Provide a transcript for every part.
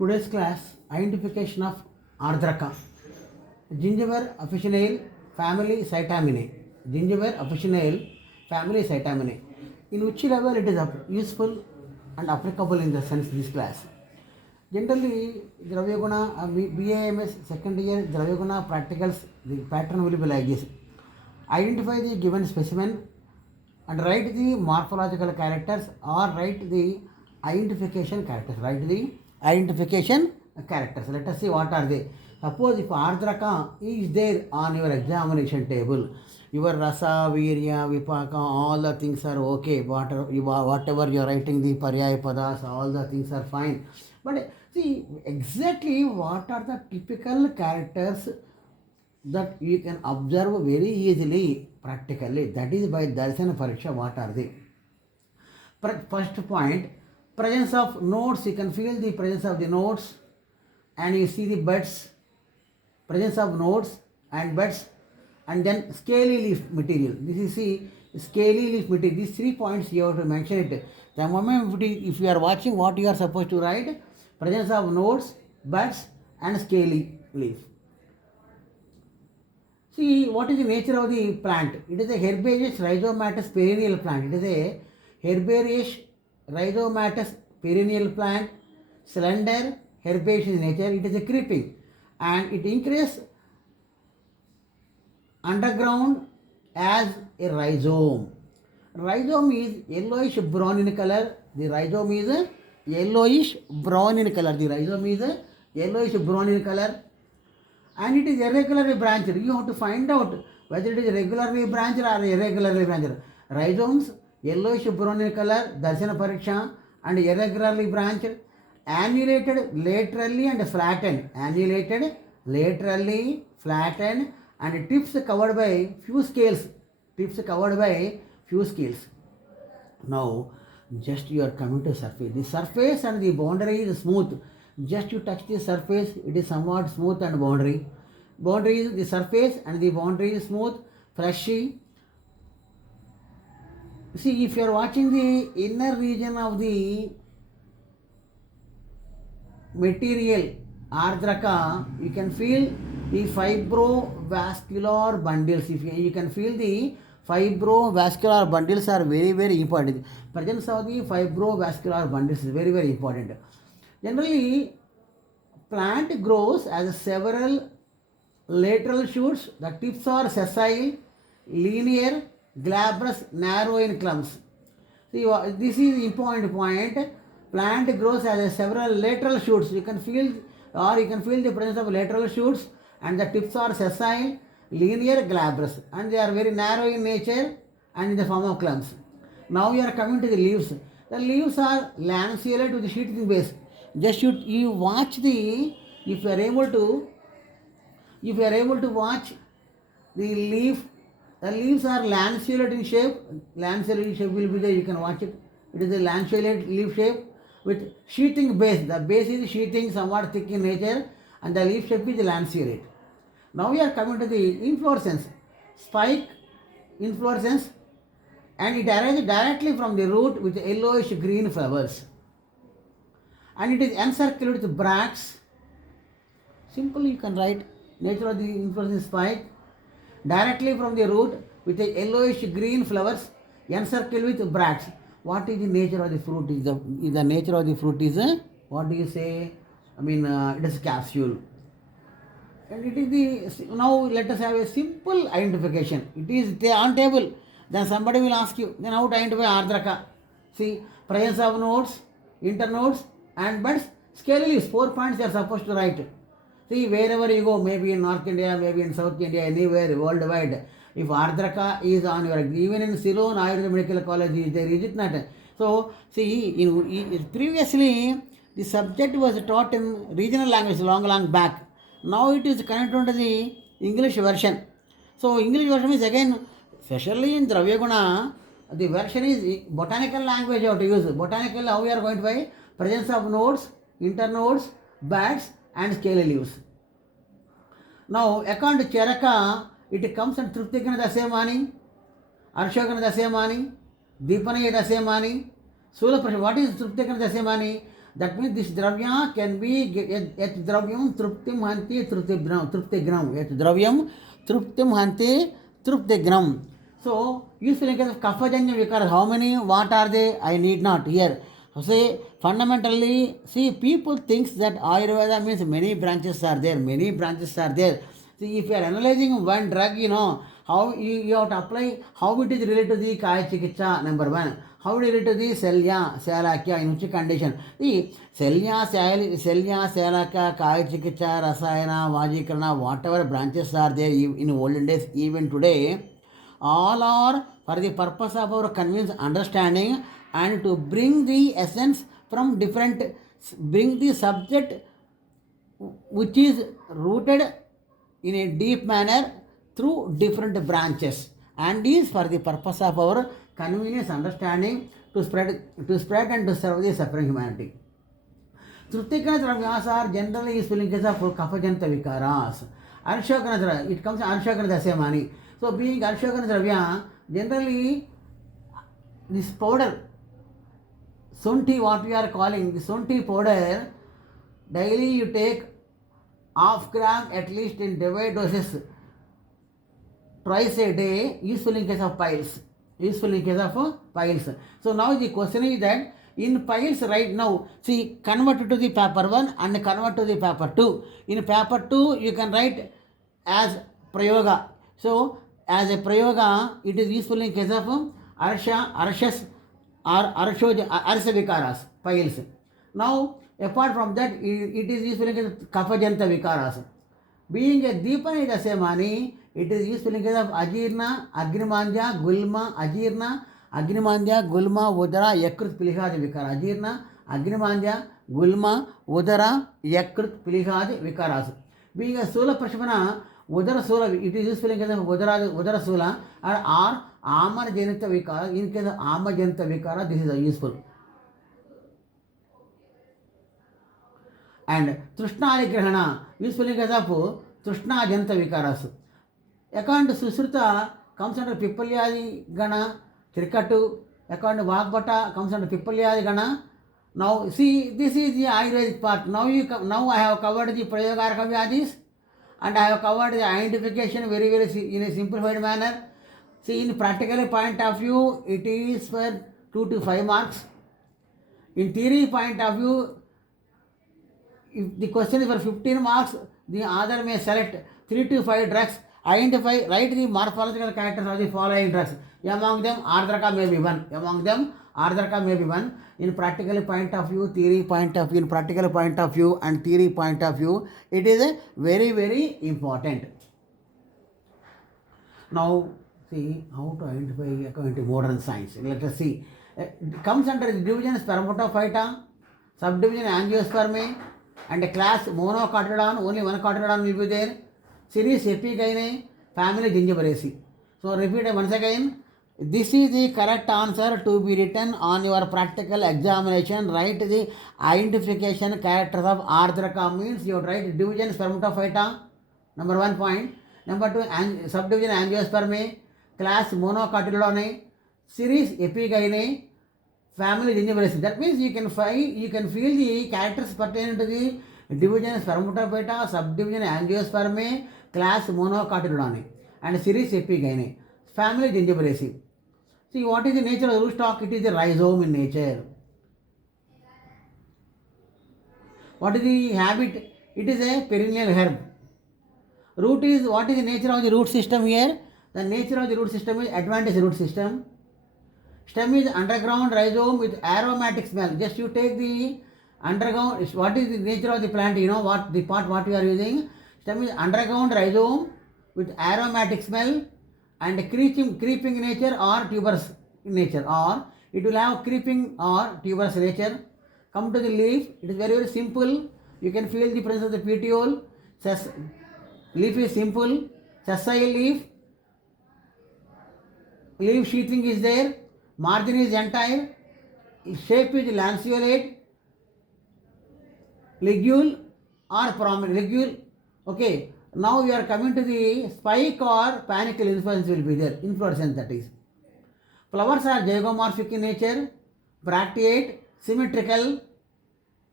Today's class, identification of ardraka. Gingiva officinale family Cytaminae. Gingiva officinale family Cytaminae. In which level it is useful and applicable in the sense this class. Generally, Dravyaguna, BAMS second year Dravyaguna practicals, the pattern will be like this. Identify the given specimen and write the morphological characters or write the identification characters. Write the identification characters. Let us see what are they. Suppose if ardraka is there on your examination table, your rasa, virya, vipaka, all the things are okay. Whatever you are writing, the paryaya padas, all the things are fine. But see exactly what are the typical characters that you can observe very easily practically. That is by darsana pariksha. What are they? First point, presence of nodes. You can feel the presence of the nodes and you see the buds, presence of nodes and buds, and then scaly leaf material. This is the scaly leaf material. These 3 points you have to mention it. The moment if you are watching, what you are supposed to write? Presence of nodes, buds and scaly leaf. See, what is the nature of the plant? It is a herbaceous rhizomatous perennial plant. It is a herbaceous rhizomatous perennial plant, slender, herbaceous in nature. It is a creeping and it increases underground as a rhizome. Rhizome is yellowish brown in color. The rhizome is yellowish brown in color. The rhizome is yellowish brown in color. And it is irregularly branched. You have to find out whether it is regularly branched or irregularly branched. Rhizomes, yellowish brown in color, darsana pariksha, and irregularly branched, annulated laterally and flattened. Annulated laterally, flattened, and tips covered by few scales. Tips covered by few scales. Now, just you are coming to surface. The surface and the boundary is smooth. Just you touch the surface, it is somewhat smooth and boundary. Boundary is the surface and the boundary is smooth, fleshy. See, if you are watching the inner region of the material, ardraka, you can feel the fibrovascular bundles. If you can feel the fibrovascular bundles are very, very important. Presence of the fibrovascular bundles is very, very important. Generally, plant grows as several lateral shoots. The tips are sessile, linear, glabrous, narrow in clumps. See, this is important point. Plant grows as several lateral shoots. You can feel the presence of lateral shoots, and the tips are sessile, linear, glabrous, and they are very narrow in nature and in the form of clumps. Now we are coming to the leaves. The leaves are lanceolate with the sheathing base. Just you watch the, if you are able to watch the leaf, the leaves are lanceolate in shape. Lanceolate in shape will be there, you can watch it. It is a lanceolate leaf shape with sheathing base. The base is sheathing, somewhat thick in nature, and the leaf shape is lanceolate. Now we are coming to the inflorescence. Spike inflorescence, and it arises directly from the root with yellowish green flowers. And it is encircled with bracts. Simple, you can write nature of the inflorescence spike directly from the root with a yellowish green flowers encircled with bracts. What is the nature of the fruit? The nature of the fruit is what do you say? It is capsule. And it is the, now let us have a simple identification. It is there on table. Then somebody will ask you, then how to identify ardraka? See, presence of nodes, internodes, and buds, scaly leaves. 4 points you are supposed to write. See, wherever you go, maybe in North India, maybe in South India, anywhere worldwide, if ardraka is on your, even in Ceylon Ayurveda Medical College, there is it not. So, see, previously the subject was taught in regional language long back. Now it is connected to the English version. So, English version is again, especially in Dravyaguna, the version is botanical language you have to use. Botanical, how we are going to buy? Presence of nodes, internodes, buds and scaly leaves. Now, according to Charaka, it comes and Triptikana Dasemani, Arshokana Dasemani, Deepanaya Dasemani, Sula Prasha. What is Triptikana Dasemani? That means this dravya can be yet dravyam truptim hanti truptigram. Yet dravyam truptim hanti truptigram. So, useful in case of kapajanya vikaras, how many, what are they? I need not here. Say, fundamentally, see, people thinks that Ayurveda means many branches are there, many branches are there. See, if you are analyzing one drug, how you have to apply, how it is related to the Kaya Chikitsa, number one. How it is related to the Selya, Salakya, in which condition? See, Selya, Salakya, Kaya Chikitsa, Rasayana, Vajikarana, whatever branches are there in olden days, even today, all are for the purpose of our convenience understanding and to bring the essence from different, bring the subject which is rooted in a deep manner through different branches and is for the purpose of our convenience understanding to spread and to serve the suffering humanity. Truptikana Dravya's are generally useful in case of Kapajanta Vikaras. Arshakana Dravya, it comes Arshakana Dasemani. So being Arshakana Dravya, generally this powder, Sunti, what we are calling the Sunti powder, daily you take half gram at least in divide doses twice a day, useful in case of piles. Useful in case of piles. So now the question is that in piles right now, see, convert to the paper 1 and convert to the paper 2. In paper 2, you can write as prayoga. So, as a prayoga, it is useful in case of arshas, or arsa vikaras, piles. Now, apart from that, it is useful in case of kapajanta vikaras. Being a deepan dasemani, it is useful in case of ajirna, agrimandya, gulma, ajirna, agrimandya, gulma, udara, yakrut, pilihadi vikara. Ajirna, agrimandya, gulma, udara, yakrut, pilihadi vikaras. Being a sula prashmana, udara sula, it is useful in case of udara sula or amar janita vikara. In case of amar janita vikara, this is useful. And Trishna Grahana, useful in case of Trishna Janta Vikaras. According to Susruta, comes under Pipalyadi Gana, Trikatu, according to Vagbata, comes under Pipalyadi Gana. Now, see, this is the Ayurvedic part. Now I have covered the Prayogaraka Vyadis and I have covered the identification very in a simplified manner. See, in practical point of view, it is for 2 to 5 marks. In theory point of view, if the question is for 15 marks, the author may select 3 to 5 drugs, identify, write the morphological characters of the following drugs. Among them, ardraka may be one. Among them, ardraka may be one. In practical point of view, theory point of view, in practical point of view and theory point of view, it is very important. Now, see how to identify according to modern science. Let us see. It comes under the division spermatophyta, subdivision angiospermae, and a class monocotyledon, only one cotyledon will be there. Series epigyne, family Gingiveraceae. So repeat once again. This is the correct answer to be written on your practical examination. Write the identification characters of ardraka, means you write division spermatophyta, number 1 point. Number 2, subdivision angiospermae, class monocotyledon, series epigyne, family Gingiveraceae. That means you can feel the characters pertaining to the division spermatophyta, subdivision angiospermae, class monocotyledon, and series epigyne, family Gingiveraceae. See, what is the nature of the rootstock? It is a rhizome in nature. What is the habit? It is a perennial herb. Root is, what is the nature of the root system here? The nature of the root system is adventitious root system. Stem is underground rhizome with aromatic smell. Just you take the underground, what is the nature of the plant? You know what the part what we are using? Stem is underground rhizome with aromatic smell and creeping nature or tuberous nature, or it will have creeping or tuberous nature. Come to the leaf, it is very simple. You can feel the presence of the petiole. Leaf is simple, sessile leaf sheathing is there, margin is entire, shape is lanceolate, ligule or prominent ligule. Okay, now we are coming to the spike or panicle influence will be there, inflorescence that is. Flowers are zygomorphic in nature, bracteate, symmetrical,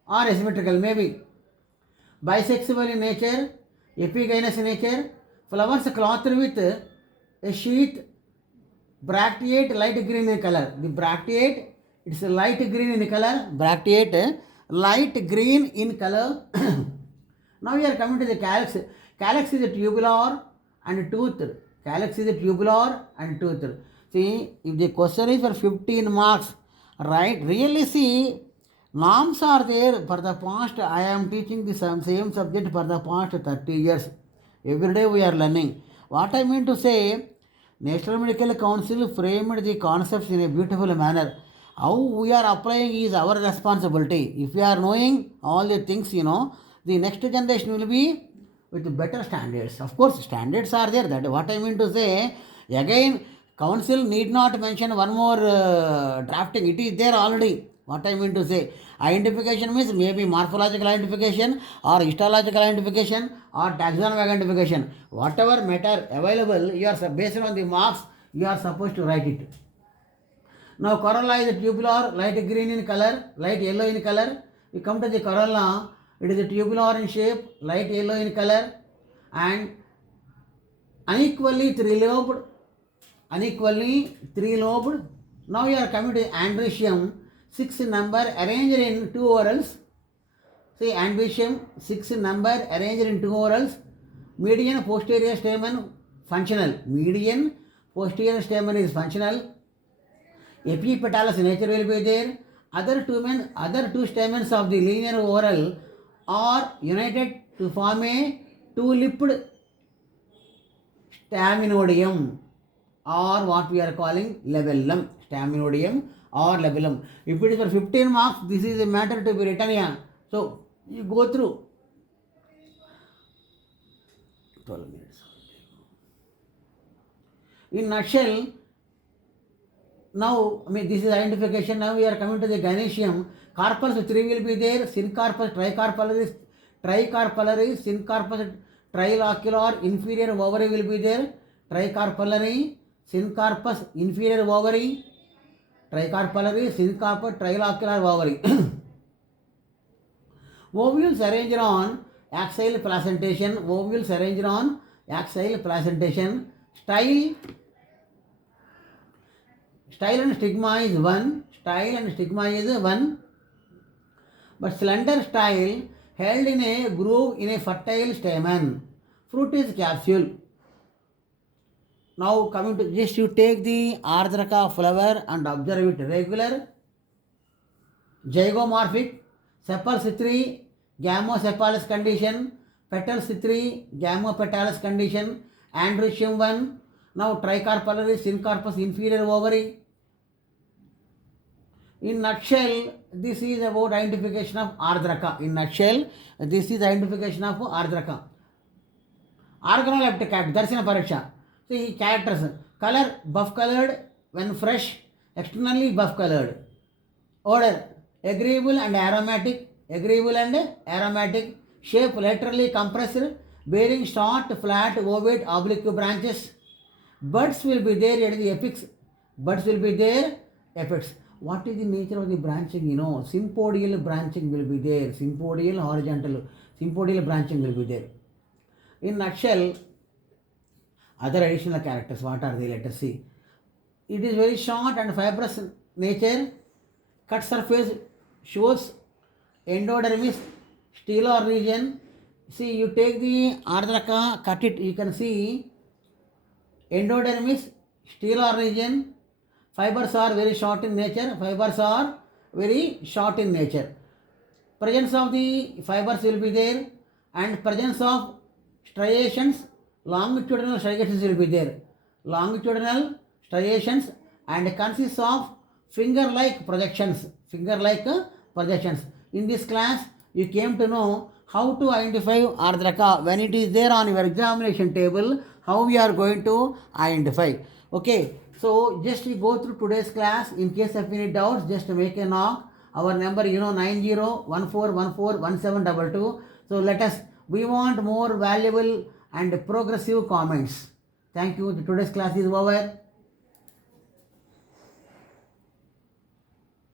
or asymmetrical, maybe bisexual in nature, epigynous in nature, flowers clothed with a sheath, bracteate light green in color. The bracteate, it's a light green in color, bracteate light green in color. Now we are coming to the calyx. Calyx is a tubular and toothed. Calyx is a tubular and toothed. See, if the question is for 15 marks, right? Really see, norms are there for the past. I am teaching the same subject for the past 30 years. Every day we are learning. What I mean to say, National Medical Council framed the concepts in a beautiful manner. How we are applying is our responsibility. If we are knowing all the things, the next generation will be with better standards. Of course, standards are there. That what I mean to say. Again, council need not mention one more drafting. It is there already. What I mean to say. Identification means maybe morphological identification or histological identification or taxonomic identification. Whatever matter available, you are based on the marks, you are supposed to write it. Now corolla is a tubular, light green in color, light yellow in color. We come to the corolla, it is a tubular in shape, light yellow in color and unequally three-lobed. Now we are coming to androecium, 6 number arranged in 2 orals. See, androecium, 6 number arranged in 2 orals. Median posterior stamen functional. Median posterior stamen is functional. Epipetalous nature will be there. Other two stamens of the linear oral are united to form a two-lipped staminodium, or what we are calling labellum. Staminodium or labellum. If it is for 15 marks, this is a matter to be written here. So you go through 12 minutes. In nutshell, now, this is identification. Now we are coming to the gynoecium. Carpus 3 will be there. Syncarpus, tricarpillary, syncarpus, trilocular, inferior ovary will be there. Tricarpillary, syncarpus, inferior ovary, tricarpillary, syncarpus, trilocular ovary. Ovules arranged on axial placentation. Ovules arranged on axial placentation. Style and stigma is one. But slender style held in a groove in a fertile stamen. Fruit is capsule. Now coming to just you take the ardraka flower and observe it. Regular, zygomorphic, sepals 3, gamosepalous condition, petals 3, gamopetalous condition, androecium 1. Now tricarpillary, syncarpus, inferior ovary. In nutshell, this is about identification of ardraka. Organoleptic cat, Darshana Pariksha. See characters. Color, buff colored when fresh, externally buff colored. Odor, agreeable and aromatic. Shape, laterally compressed, bearing short, flat, ovate, oblique branches. Buds will be there at the apex. What is the nature of the branching? Sympodial branching will be there. Sympodial, horizontal. Sympodial branching will be there. In nutshell, other additional characters, what are they? Let us see. It is very short and fibrous nature. Cut surface shows endodermis, stellar region. See, you take the ardraka, cut it, you can see endodermis, stellar region. Fibers are very short in nature. Presence of the fibers will be there and presence of striations, longitudinal striations will be there. Longitudinal striations and consists of finger-like projections. In this class, you came to know how to identify ardraka. When it is there on your examination table, how we are going to identify. Okay. So just we go through today's class. In case of any doubts, just make a knock. Our number 9014141722. So we want more valuable and progressive comments. Thank you. Today's class is over.